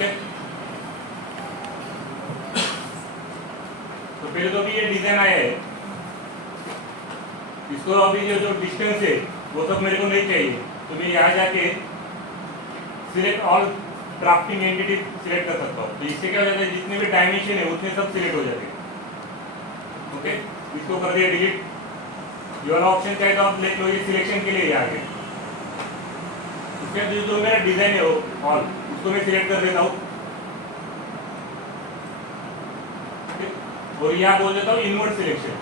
Okay, तो पहले तो अभी ये डिजाइन आया है, इसको अभी ये जो डिस्टेंस है वो सब मेरे को नहीं चाहिए, तो मैं यहाँ जाके select all drafting entity select कर सकता हूँ। तो इससे क्या हो जाता है, जितने भी डायमेंशन है उतने सब सिलेक्ट हो जाते हैं। ओके, इसको कर दिया डिलीट। ये वाला ऑप्शन चाहिए तो आप देख लो, ये सिलेक्शन के लिए आ गया। उसके बाद जो मेरा डिजाइन है वो ऑल, उसको मैं सिलेक्ट कर देता हूँ और यहाँ बोल देता हूँ इनवर्ट सिलेक्शन।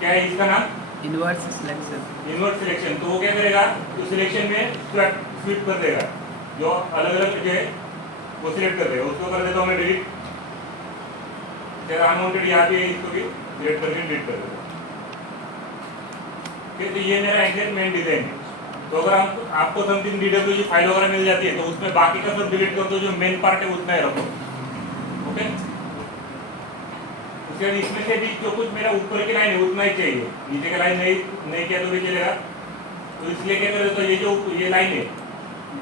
क्या है इसका नाम? Inverse selection. Invert selection. तो वो क्या करेगा, तो सिलेक्शन में स्विप कर देगा, जो अलग अलग जो है वो सिलेक्ट कर देगा। उसको कर देता हूँ मैं डिलीट। अनवांटेड यहाँ पे इसको भी सिलेक्ट करके डिलीट कर देगा। तो ये मेरा एग्जैक्ट मेन डिजाइन है। तो अगर आपको समथिंग DWG फाइल वगैरह मिल जाती है तो उसमें बाकी का सब डिलीट कर दो, जो मेन पार्ट है उतना ही रखो। ओके, उसके बाद इसमें से भी जो कुछ मेरा ऊपर की लाइन है उतना ही चाहिए, नीचे का लाइन नहीं किया तो भी चलेगा। तो इसलिए क्या करें, तो ये लाइन है,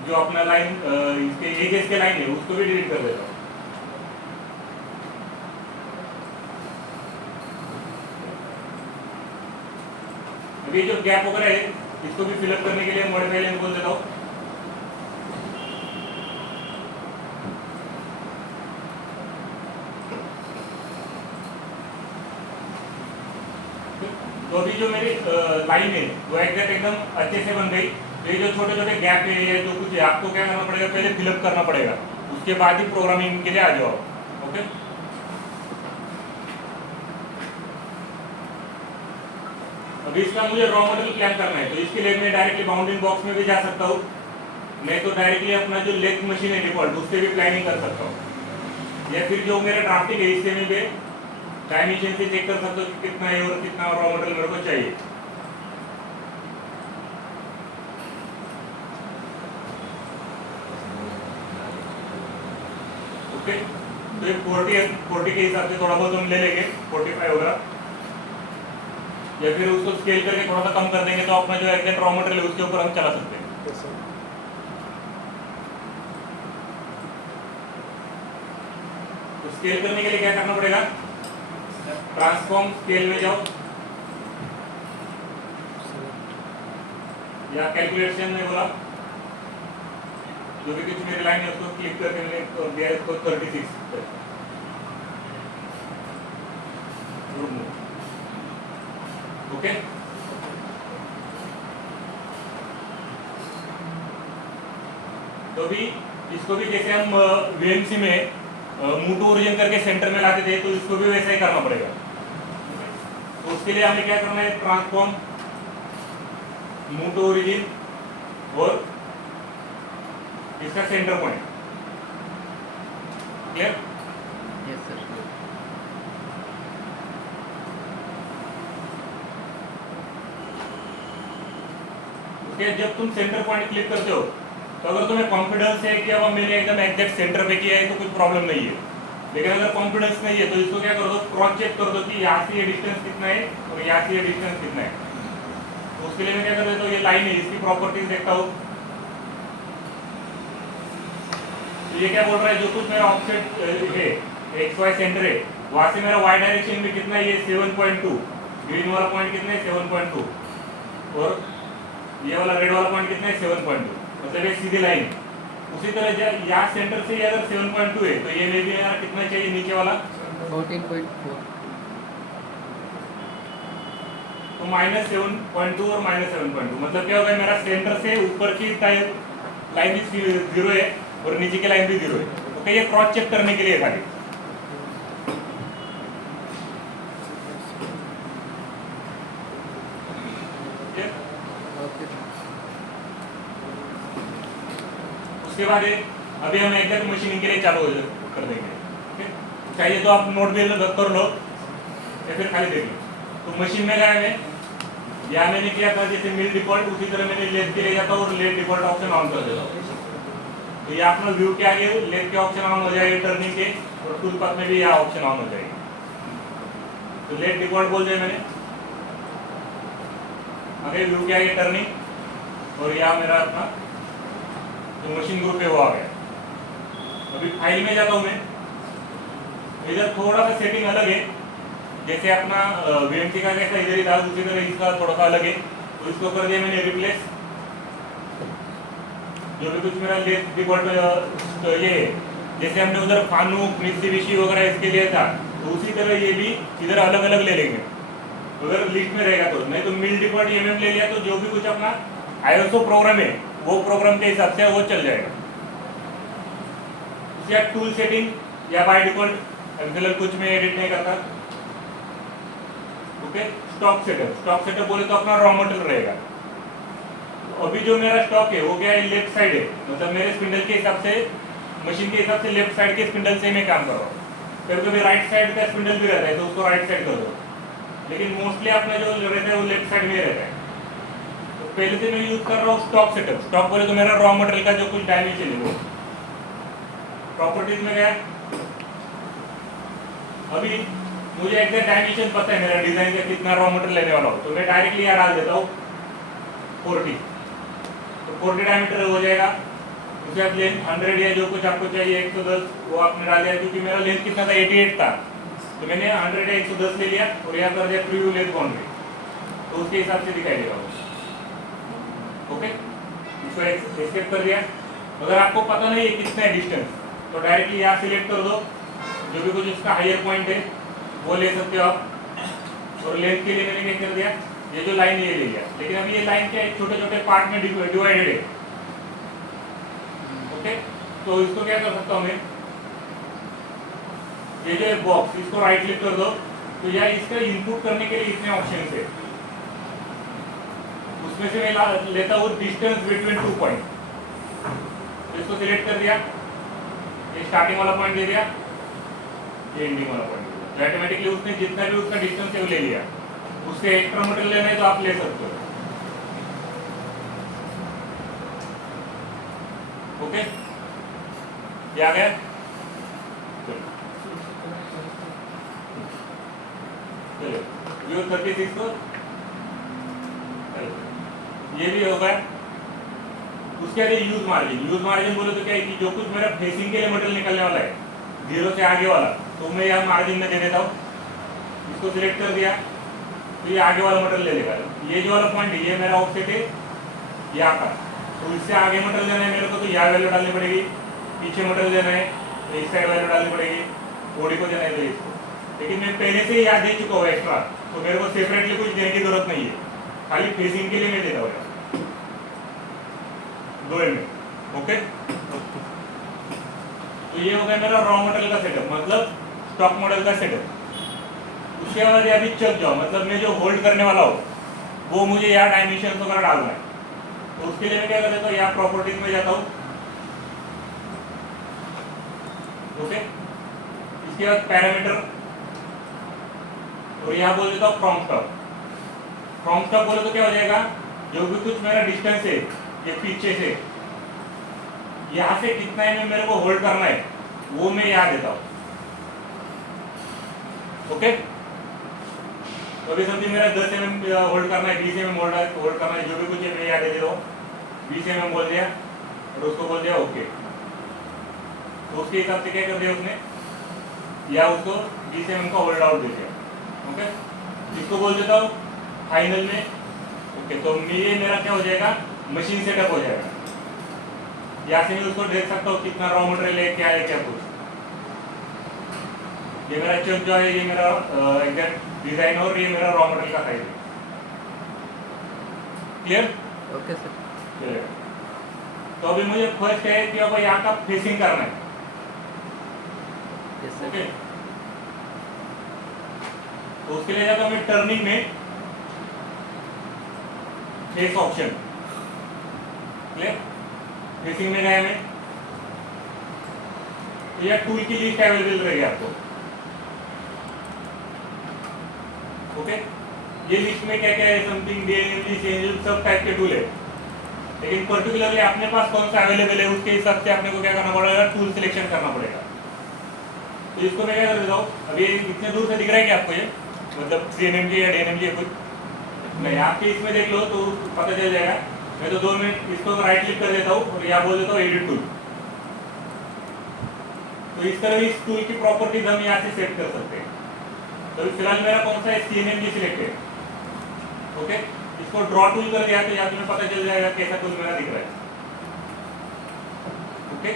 जो अपना लाइन इसके एजेस के लाइन है, उसको भी डिलीट कर देता हूँ। अभी जो गैप वगैरह है इसको भी फिलअप करने के लिए मॉडिफाई लाइन बोल देता हूँ। तो अभी जो मेरी लाइन है वो एग्जैक्ट एकदम अच्छे से बन गई। तो ये जो छोटे छोटे गैप है या जो कुछ है, आपको क्या करना पड़ेगा, पहले फिलअप करना पड़ेगा, उसके बाद ही प्रोग्रामिंग के लिए आ जाओ। ओके, अभी इसका मुझे रॉ मॉडल प्लान करना है, तो इसके लिए मैं डायरेक्टली बाउंडिंग बॉक्स में भी जा सकता हूँ, मैं तो डायरेक्टली अपना जो लेथ मशीन है डिफॉल्ट उससे भी प्लानिंग कर सकता हूँ, या फिर जो मेरा ड्राफ्टिंग है इससे मैं डायमेंशन से चेक कर सकता हूँ कि कितना है और कितना रॉ मॉडल मेरे को चाहिए। ओके, तो ये 40 के हिसाब से थोड़ा बहुत हम ले लेंगे, 45 होगा, या फिर उसको स्केल करके थोड़ा सा कम कर देंगे तो अपना जो एग्जैक्ट रॉ मटेरियल है उसके ऊपर हम चला सकते हैं। तो स्केल करने के लिए क्या करना पड़ेगा, ट्रांसफॉर्म स्केल में जाओ या कैलकुलेशन में बोला, जो भी कुछ मेरी लाइन है उसको क्लिक करके मैंने दिया इसको 36 ओके। तो भी इसको भी जैसे हम VMC में मूव टू ओरिजिन करके सेंटर में लाते थे, तो इसको भी वैसा ही करना पड़ेगा। तो उसके लिए हमें क्या करना है, ट्रांसफॉर्म मूव टू ओरिजिन और इसका centre point. Clear? Yes sir. उसके जब तुम सेंटर पॉइंट क्लिक करते हो तो अगर तुम्हें कॉन्फिडेंस है कि अब मैंने एकदम एग्जैक्ट सेंटर पे किया है तो कुछ प्रॉब्लम नहीं है, लेकिन अगर कॉन्फिडेंस नहीं है तो इसको क्या कर दो, क्रॉस चेक कर दो कि यहाँ से ये डिस्टेंस कितना है और यहाँ से ये डिस्टेंस कितना है। तो उसके लिए मैं क्या कर देता हूँ, ये लाइन है इसकी प्रॉपर्टीज देखता हूँ। तो ये क्या बोल रहा है, जो कुछ मेरा ऑफसेट है XY सेंटर है वहां से मेरा Y डायरेक्शन में कितना है, ये 7.2, ग्रीन वाला पॉइंट कितना है 7.2, और ये वाला रेड वाला पॉइंट कितना है 7.2, मतलब ये सीधी लाइन। उसी तरह यहाँ सेंटर से अगर 7.2 है तो ये में भी मेरा कितना चाहिए, नीचे वाला 14.4, तो -7.2 और -7.2, मतलब क्या होगा, मेरा सेंटर से ऊपर की लाइन भी 0 है और नीचे की लाइन भी 0 है। तो ये क्रॉस चेक करने के लिए खाली। उसके बाद अभी हम एग्जैक्ट मशीनिंग के लिए चालू कर देंगे। चाहिए तो आप नोट भी कर लो या फिर खाली देख लो। तो मशीन में गया मैं, यहाँ मैंने किया था जैसे मिल डिफॉल्ट, उसी तरह मैंने लेथ के लिए जाता हूँ और लेथ डिफॉल्ट ऑप्शन ऑन कर देता हूँ। तो ये अपना व्यू के आगे लेथ के ऑप्शन ऑन हो जाएगा, टर्निंग के और टूल पाथ में भी यह ऑप्शन ऑन हो जाएगा। तो लेथ डिफॉल्ट बोल दिया मैंने, आगे व्यू के आगे टर्निंग, और यहाँ मेरा अपना जो मशीन ग्रुप है वो आ गया। अभी फाइल में जाता हूँ मैं, इधर थोड़ा सा सेटिंग अलग है, जैसे अपना वीएमसी का कैसा इधर ही था उसी तरह इसका थोड़ा सा अलग है, तो इसको कर दिया मैंने रिप्लेस। जो भी कुछ मेरा डिफॉल्ट ये जैसे हमने उधर फानूक मित्सुबिशी वगैरह इसके लिए था, तो उसी तरह ये भी इधर अलग अलग ले लेंगे अगर लिस्ट में रहेगा तो। नहीं तो मिल डिफॉल्ट एमएम ले लिया तो जो भी कुछ अपना आईएसओ प्रोग्राम है वो प्रोग्राम के हिसाब से वो चल जाएगा। या टूल सेटिंग या बाय डिफॉल्ट फिलहाल कुछ में एडिट नहीं करता। ओके, स्टॉक सेटअप बोले तो अपना रॉ मटेरियल रहेगा। अभी जो मेरा स्टॉक है वो क्या है, लेफ्ट साइड है, मतलब मेरे स्पिंडल के हिसाब से मशीन के हिसाब से लेफ्ट साइड के स्पिंडल से मैं काम कर रहा हूँ। कभी कभी राइट साइड का स्पिंडल भी रहता है तो उसको राइट साइड कर दो, लेकिन मोस्टली अपना जो रहता है वो लेफ्ट साइड में रहता है। तो पहले से मैं यूज कर रहा हूँ स्टॉक सेटअप। स्टॉक बोले तो मेरा रॉ मटेरियल का जो कुछ डायमेंशन है वो प्रॉपर्टीज में गया। अभी मुझे एग्जैक्ट डायमेंशन पता है मेरा डिजाइन का कितना रॉ मटेरियल लेने वाला हो, तो मैं डायरेक्टली यहाँ डाल देता हूँ 40, तो 40 डायमीटर हो जाएगा। उसके बाद लेंथ 100 या जो कुछ आपको चाहिए 110 वो आपने डाल दिया, क्योंकि मेरा लेंथ कितना था 88 था, तो मैंने 100 या 110 ले लिया और यहाँ कर दिया प्रीव्यू लेंथ बाउंड्री, तो उसके हिसाब से दिखाई देगा वो। ओके, इसको एस्केप कर दिया। अगर आपको पता नहीं है कितना है डिस्टेंस, तो डायरेक्टली यहाँ सिलेक्ट कर दो, जो भी कुछ इसका हायर पॉइंट है वो ले सकते हो आप। और लेंथ के लिए मैंने क्या कर दिया, ये जो लाइन ये ले लिया, लेकिन अभी ये लाइन क्या है छोटे छोटे पार्ट में डिवाइडेड है। ओके, तो इसको क्या कर सकता हूँ मैं, ये जो है बॉक्स, इसको राइट क्लिक कर दो, तो यहाँ इसका इनपुट करने के लिए इतने ऑप्शन है, उसमें से मैं लेता हूँ डिस्टेंस बिटवीन 2 पॉइंट, तो इसको सिलेक्ट कर दिया, ये स्टार्टिंग वाला पॉइंट दे दिया, ये एंडिंग वाला पॉइंट, तो ऑटोमेटिकली उसने जितना भी उसका डिस्टेंस है वो ले लिया। उससे एक्स्ट्रा मटेरियल लेना है तो आप ले सकते हो। ओके, ये आ गया। चलो व्यू 36 को ये भी हो गया। उसके आगे यूज मार्जिन बोले तो क्या है कि जो कुछ मेरा फेसिंग के लिए मटेरियल निकलने वाला है 0 से आगे वाला, तो मैं यहाँ मार्जिन में दे देता हूँ। इसको सिलेक्ट कर दिया तो ये आगे वाला मटेरियल ले लेगा। ये जो वाला पॉइंट है ये मेरा ऑफसेट है यहाँ का, तो इससे आगे मटेरियल देना है मेरे को, तो यहाँ वैल्यू डालनी पड़ेगी। पीछे मटेरियल देना है तो इस साइड वैल्यू डालनी पड़ेगी। बॉडी को देना है तो इसको, लेकिन मैं पहले से ही याद दे चुका हूँ एक्स्ट्रा, तो मेरे को सेपरेटली कुछ देने की जरूरत नहीं है, खाली फेसिंग के लिए मैं देता हूँ 2 mm। ओके, तो ये हो गया मेरा रॉ मटेरियल का सेटअप, मतलब स्टॉक मॉडल का सेटअप। उसके बाद अभी चल जाओ, मतलब मैं जो होल्ड करने वाला हूँ वो मुझे यहाँ डायमेंशन वगैरह डालना है, तो उसके लिए मैं क्या कर देता हूँ, यहाँ प्रॉपर्टीज में जाता हूँ। ओके, इसके बाद पैरामीटर, और यहाँ बोल देता हूँ फ्रॉम स्टॉक। फ्रॉम स्टॉक बोले तो क्या हो जाएगा, जो भी कुछ मेरा डिस्टेंस है ये पीछे से यहाँ से कितना है मेरे को होल्ड करना है वो मैं यहाँ देता हूँ। ओके, तो अभी समझिए मेरा 10 mm होल्ड करना है, 20 mm होल्ड करना है, जो भी कुछ है मैं यहाँ दे रहा हूँ। 20 mm बोल दिया और उसको बोल दिया ओके, तो उसके हिसाब से क्या कर दिया उसने, या उसको 20 mm का होल्ड आउट दे दिया। ओके, इसको बोल देता हूँ फाइनल में। ओके, तो ये मेरा क्या हो जाएगा, मशीन सेटअप हो जाएगा। यहाँ से मैं उसको देख सकता हूँ कितना रॉ मटेरियल है, क्या कुछ। ये मेरा चंक जो है ये मेरा एग्जैक्ट डिजाइन और ये मेरा रॉ मटेरियल का साइज है। क्लियर? Okay sir. चलिए, तो अभी मुझे फर्स्ट है कि अब यहाँ का फेसिंग करना है। Yes sir. ओके, तो उसके लिए जाता हूँ मैं टर्निंग में, फेस ऑप्शन। क्लियर? फेसिंग में गया मैं, तो यह टूल की लिस्ट अवेलेबल रहेगी आपको। ओके, ये लिस्ट में क्या क्या है, समथिंग डीएनएमजी चेंजेस सब टाइप के टूल है, लेकिन पर्टिकुलरली अपने पास कौन सा अवेलेबल है उसके हिसाब से आपने को क्या करना पड़ेगा, टूल सिलेक्शन करना पड़ेगा। तो इसको मैं क्या कर देता हूँ, अभी इतने दूर से दिख रहा है क्या आपको ये, मतलब सीएनएमजी या डीएनएमजी है कुछ नहीं, आपके इसमें देख लो तो पता चल जाएगा। मैं तो 2 मिनट इसको राइट क्लिक कर देता हूँ और यहाँ बोल देता हूँ एडिट टूल। तो इस तरह इस टूल की प्रॉपर्टीज हम यहाँ से सेट कर सकते हैं। तो अभी फिलहाल मेरा कौन सा है, CNMG सिलेक्टेड। ओके, इसको ड्रॉ टूल कर दिया तो यहाँ तुम्हें पता चल जाएगा कैसा टूल मेरा दिख रहा है। ओके,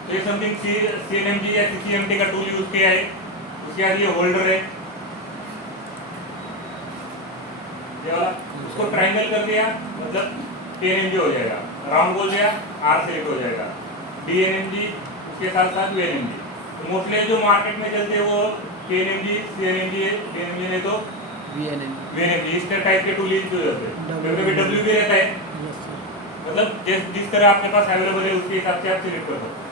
तो ये समथिंग CNMG या CCMT का टूल यूज किया है। उसके बाद ये होल्डर है, ये वाला, उसको ट्रायंगल कर दिया मतलब KNMG हो जाएगा, राउंड बोल दिया R सेलेक्ट हो जाएगा, DNMG उसके साथ साथ VNMG। तो मोस्टली जो मार्केट में चलते हैं वो KNMG, CNMG है, DNMG नहीं तो VNMG, इस टाइप के टूल यूज होते हैं। कभी W भी रहता है, मतलब जिस तरह आपके पास अवेलेबल है उसके हिसाब से आप सिलेक्ट कर सकते हो।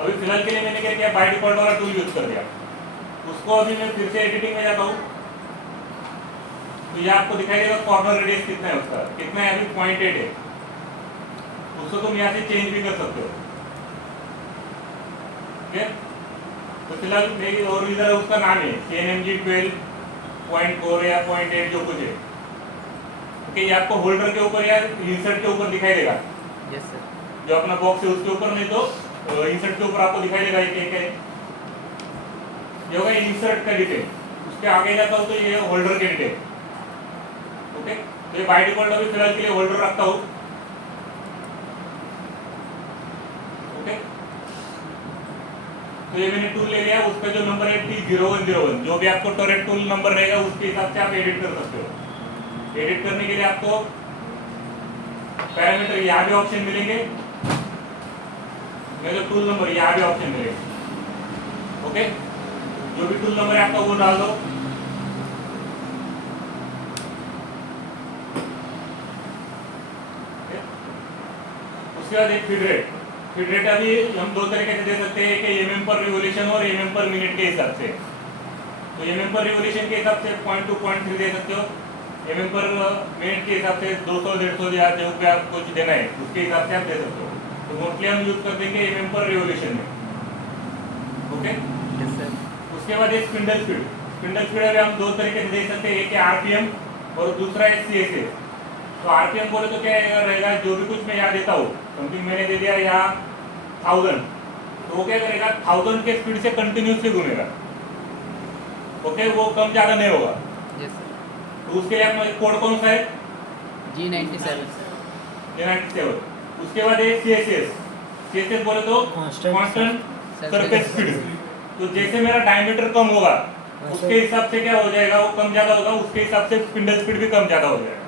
अभी फिलहाल के लिए मैंने क्या किया, बाय डिफॉल्ट वाला टूल यूज कर दिया। उसको अभी मैं फिर से एडिटिंग में जाता हूँ तो ये आपको दिखाई देगा कॉर्नर रेडियस कितना है उसका, कितना है अभी 0.8 है। उसको तुम यहाँ से चेंज भी कर सकते हो। ठीक है, तो फिलहाल मेरी और इधर उसका नाम है CNMG 12.4 या 0.8 जो कुछ है। ओके, ये आपको होल्डर के ऊपर या इंसर्ट के ऊपर दिखाई देगा। Yes sir. जो अपना बॉक्स है उसके ऊपर, नहीं तो इंसर्ट के ऊपर आपको दिखाई देगा ये क्या है। ये होगा इंसर्ट का डिटेल। उसके आगे जाता हूँ तो ये होल्डर के डिटेल। ओके, तो ये बाय डिफॉल्ट अभी फिलहाल के लिए होल्डर रखता हूँ। ओके, तो ये मैंने टूल ले लिया, उसका जो नंबर है T0101, जो भी आपको टोरेंट टूल नंबर रहेगा उसके हिसाब से आप एडिट कर सकते हो। एडिट करने के लिए आपको पैरामीटर यहाँ भी ऑप्शन मिलेंगे, मेरे टूल नंबर यहाँ भी ऑप्शन मिलेगा। ओके, जो भी टूल नंबर है आपका वो डाल दो। उसके बाद एक फीड रेट। फीड रेट अभी हम दो तरीके से दे सकते हैं कि mm पर रिवोल्यूशन और mm पर मिनट के हिसाब से। तो mm पर रिवोल्यूशन के हिसाब से 0.2 0.3 दे सकते हो, mm पर मिनट के हिसाब से 200 150 या जो भी आप कुछ देना है उसके हिसाब से आप दे सकते हो। तो मोस्टली हम यूज कर देंगे mm पर रिवोल्यूशन में। Okay, yes sir. उसके बाद एक स्पिंडल स्पीड। स्पिंडल स्पीड अभी हम दो तरीके से दे सकते हैं, एक है RPM और दूसरा है CSS। तो RPM बोले तो क्या रहेगा, जो भी कुछ मैं यहाँ देता हूँ, समथिंग मैंने दे दिया यहाँ 1000, तो वो क्या करेगा 1000 के स्पीड से कंटिन्यूसली घूमेगा। ओके, वो कम ज्यादा नहीं होगा। Yes sir. तो उसके लिए अपना कोड कौन सा है, G97। G97। उसके बाद एक CSS बोले तो कांस्टेंट सरफेस स्पीड। तो जैसे मेरा डायमीटर कम होगा उसके हिसाब से क्या हो जाएगा, वो कम ज्यादा होगा, उसके हिसाब से स्पिंडल स्पीड भी कम ज्यादा हो जाएगा।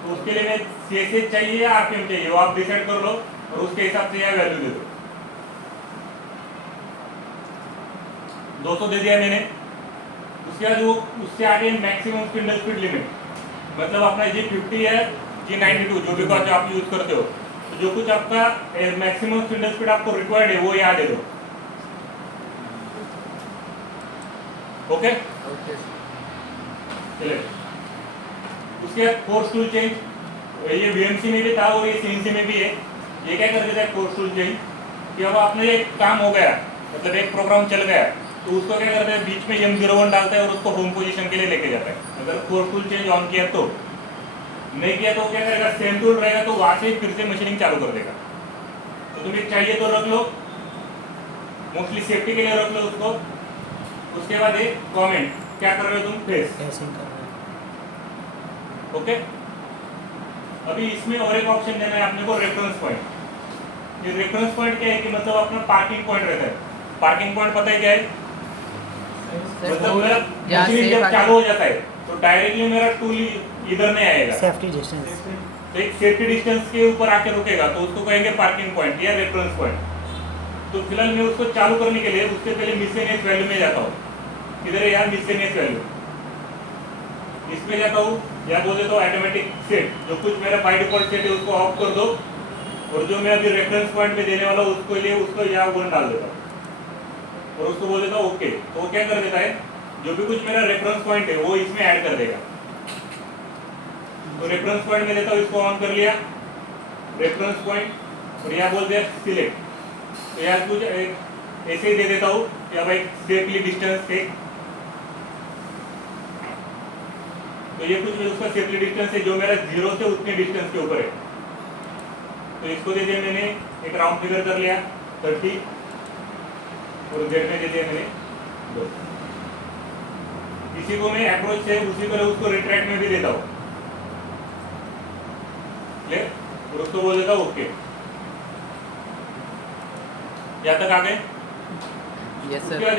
तो उसके लिए मैं CSS चाहिए या RPM चाहिए वो आप डिसाइड कर लो और उसके हिसाब से यह वैल्यू दे दो। 200 दे दिया मैंने। उसके बाद वो उससे आगे मैक्सिमम स्पिंडल स्पीड लिमिट, मतलब अपना G50 है G92 जो भी कुछ आप यूज करते हो, तो जो कुछ आपका मैक्सिमम स्पिंडल स्पीड आपको रिक्वायर्ड है वो यहाँ दे दो। Okay, okay. चलिए उसके बाद फोर्स टूल चेंज, ये VMC में भी था और ये CNC में भी है। ये क्या कर देता है फोर्स टूल चेंज, कि अब आपने एक काम हो गया, मतलब एक प्रोग्राम चल गया, तो उसको क्या करता है बीच में M01 डालता है और उसको होम पोजीशन के लिए लेके जाता है। अगर फोर्स टूल चेंज ऑन किया तो, नहीं किया तो क्या करेगा, सेम टूल रहेगा तो वहां से फिर से मशीनिंग चालू कर देगा। तो तुम्हें चाहिए तो रख लो, मोस्टली सेफ्टी के लिए रख लो उसको। उसके बाद एक कमेंट, क्या कर रहे हो तुम, फेस। ओके, अभी इसमें और एक ऑप्शन देना है अपने को, रेफरेंस पॉइंट। ये रेफरेंस पॉइंट क्या है कि मतलब अपना पार्किंग पॉइंट रहता है। पार्किंग पॉइंट पता है क्या है, मतलब मेरा मशीन जब चालू हो जाता है तो डायरेक्टली मेरा टूल इधर नहीं आएगा, सेफ्टी डिस्टेंस, तो एक सेफ्टी डिस्टेंस के ऊपर आके रुकेगा, तो उसको कहेंगे पार्किंग पॉइंट या रेफरेंस पॉइंट। तो फिलहाल मैं उसको चालू करने के लिए उससे पहले मिसलेनियस वैल्यू में जाता हूँ। इधर है यार मिसलेनियस वैल्यू, इसमें जाता हूँ या बोल देता हूँ ऑटोमेटिक सेट। जो कुछ मेरा बाय डिफॉल्ट सेट है उसको ऑफ कर दो, और जो मैं अभी रेफरेंस पॉइंट में देने वाला हूँ उसके लिए उसको यहाँ 1 डाल देता हूँ और उसको बोल देता हूँ ओके। तो वो क्या कर देता है, जो भी कुछ मेरा रेफरेंस पॉइंट है वो इसमें ऐड कर देगा। तो रेफरेंस पॉइंट में देता हूँ, इसको ऑन कर लिया रेफरेंस पॉइंट, और यहाँ बोल दिया सिलेक्ट। तो यार कुछ ऐसे ही दे देता हूँ या भाई सेफली डिस्टेंस टेक। तो ये कुछ उसका सेफ्टी डिस्टेंस है जो मेरा 0 से उतने डिस्टेंस के ऊपर है। तो इसको दे दिया मैंने, एक राउंड फिगर कर लिया 30 और जेड में दे दिया मैंने 2। इसी को मैं अप्रोच से उसी तरह उसको रिट्रैक्ट में भी देता हूँ, और उसको बोल देता हूँ ओके। यहाँ तक आ गए? यस उसके सर। बाद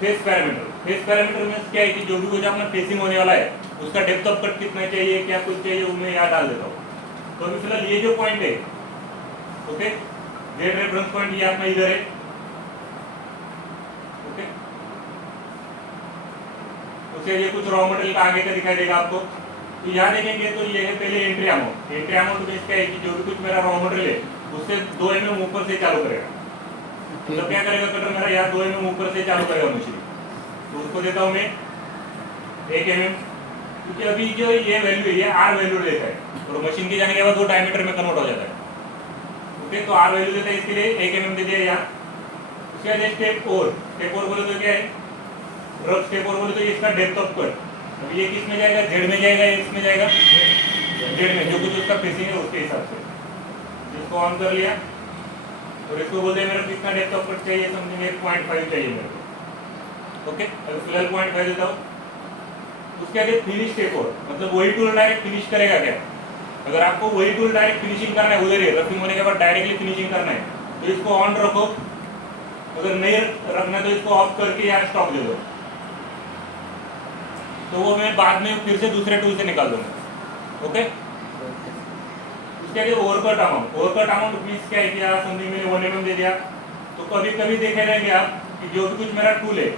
फेस पैरामीटर। फेस पैरामीटर में क्या है कि जो भी कुछ अपना फेसिंग होने वाला है उसका डेप्थ ऑफ कट कितना चाहिए, क्या कुछ चाहिए, वो मैं यहाँ डाल देता हूँ। तो अभी फिलहाल ये जो पॉइंट है, ओके, जेड रेफरेंस पॉइंट ये अपना इधर है, ओके। उससे ये कुछ रॉ मटेरियल का आगे का दिखाई देगा आपको। तो यहाँ देखेंगे तो ये है पहले एंट्री अमाउंट। एंट्री अमाउंट में क्या है कि जो भी कुछ मेरा रॉ मटेरियल है उससे 2 mm ऊपर से चालू करेगा। मतलब क्या करेगा कटर मेरा, यहाँ 2 mm ऊपर से चालू करेगा मशीन। तो उसको देता हूँ मैं 1 mm, क्योंकि अभी जो ये वैल्यू है ये आर वैल्यू देता है और मशीन के जाने के बाद वो डायमीटर में कन्वर्ट हो जाता है, ओके। तो आर वैल्यू देता है, इसके लिए 1 mm दे दिया यहाँ। उसके बाद स्टेप और बोले तो क्या है, रफ स्टेप और बोले तो इसका डेप्थ ऑफ कट। अब ये किस में जाएगा, जेड में जाएगा, इसमें जाएगा जेड में, जो कुछ उसका फेसिंग है उसके हिसाब से। इसको ऑन कर लिया और इसको बोलते हैं मेरा कितना डेप्थ ऑफ कट चाहिए, समथिंग 1.5 चाहिए मेरे को, ओके। अभी फिलहाल 0.5 देता हूँ। उसके आगे फिनिश स्टेप और, मतलब वही टूल डायरेक्ट फिनिश करेगा क्या। अगर आपको वही टूल डायरेक्ट फिनिशिंग करना है, उधर ही रफिंग होने के बाद डायरेक्टली फिनिशिंग करना है, तो इसको ऑन रखो। अगर नहीं रखना तो इसको ऑफ करके यहाँ स्टॉप दे दो, तो वो मैं बाद में फिर से दूसरे टूल से निकाल दूंगा, ओके। उसके आगे ओवरकट अमाउंट मीन्स क्या है कि यहाँ समथिंग मैंने 1 mm दे दिया। तो कभी कभी देखे रहेंगे आप कि जो भी कुछ मेरा टूल है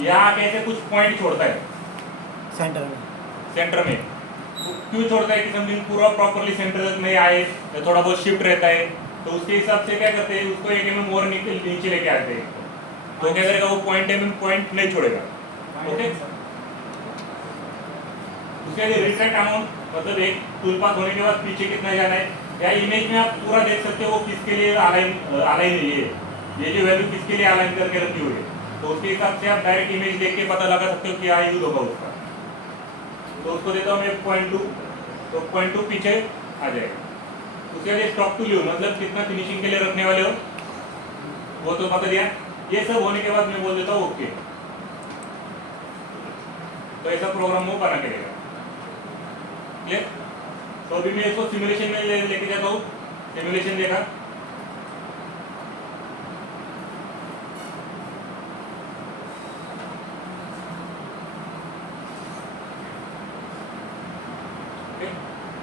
यहाँ कैसे कुछ पॉइंट छोड़ता है सेंटर में। तो क्यों छोड़ता है कि समथिंग पूरा प्रॉपरली सेंटर तक नहीं आए, या थोड़ा बहुत शिफ्ट रहता है, तो उसके हिसाब से क्या करते हैं, उसको 1 mm और नीचे लेके आते हैं। तो क्या करेगा, वो पॉइंट नहीं छोड़ेगा, ओके। उसके लिए रिट्रैक्ट अमाउंट, मतलब एक टूल पास होने के बाद पीछे कितना जाना है, या इमेज में आप पूरा देख सकते हो वो किसके लिए अलाइन है, ये जो वैल्यू किसके लिए अलाइन करके रखी हुई है। तो उसके हिसाब से आप डायरेक्ट इमेज देख के पता लगा सकते हो कि यहाँ यूज होगा उसका। तो उसको देता हूँ मैं 0.2, तो 0.2 पीछे आ जाएगा। उसके बाद स्टॉक टू लीव, मतलब कितना फिनिशिंग के लिए रखने वाले हो वो तो बता दिया। ये सब होने के बाद मैं बोल देता हूँ ओके। तो ऐसा प्रोग्राम वो बना के देगा, क्लियर। तो अभी मैं इसको सिमुलेशन में लेके जाता हूँ। सिमुलेशन देखा,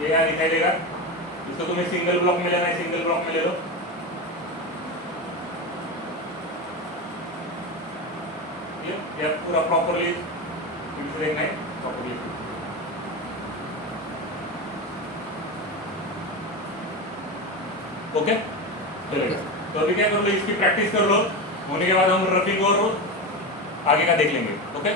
ये यहाँ दिखाई देगा। इसको तुम्हें सिंगल ब्लॉक में लेना है, सिंगल ब्लॉक में ले लो। ये पूरा प्रॉपरली देखना है, प्रॉपरली ओके चलेगा। तो अभी क्या कर लो, इसकी प्रैक्टिस कर लो, होने के बाद हम रफिंग और आगे का देख लेंगे, ओके।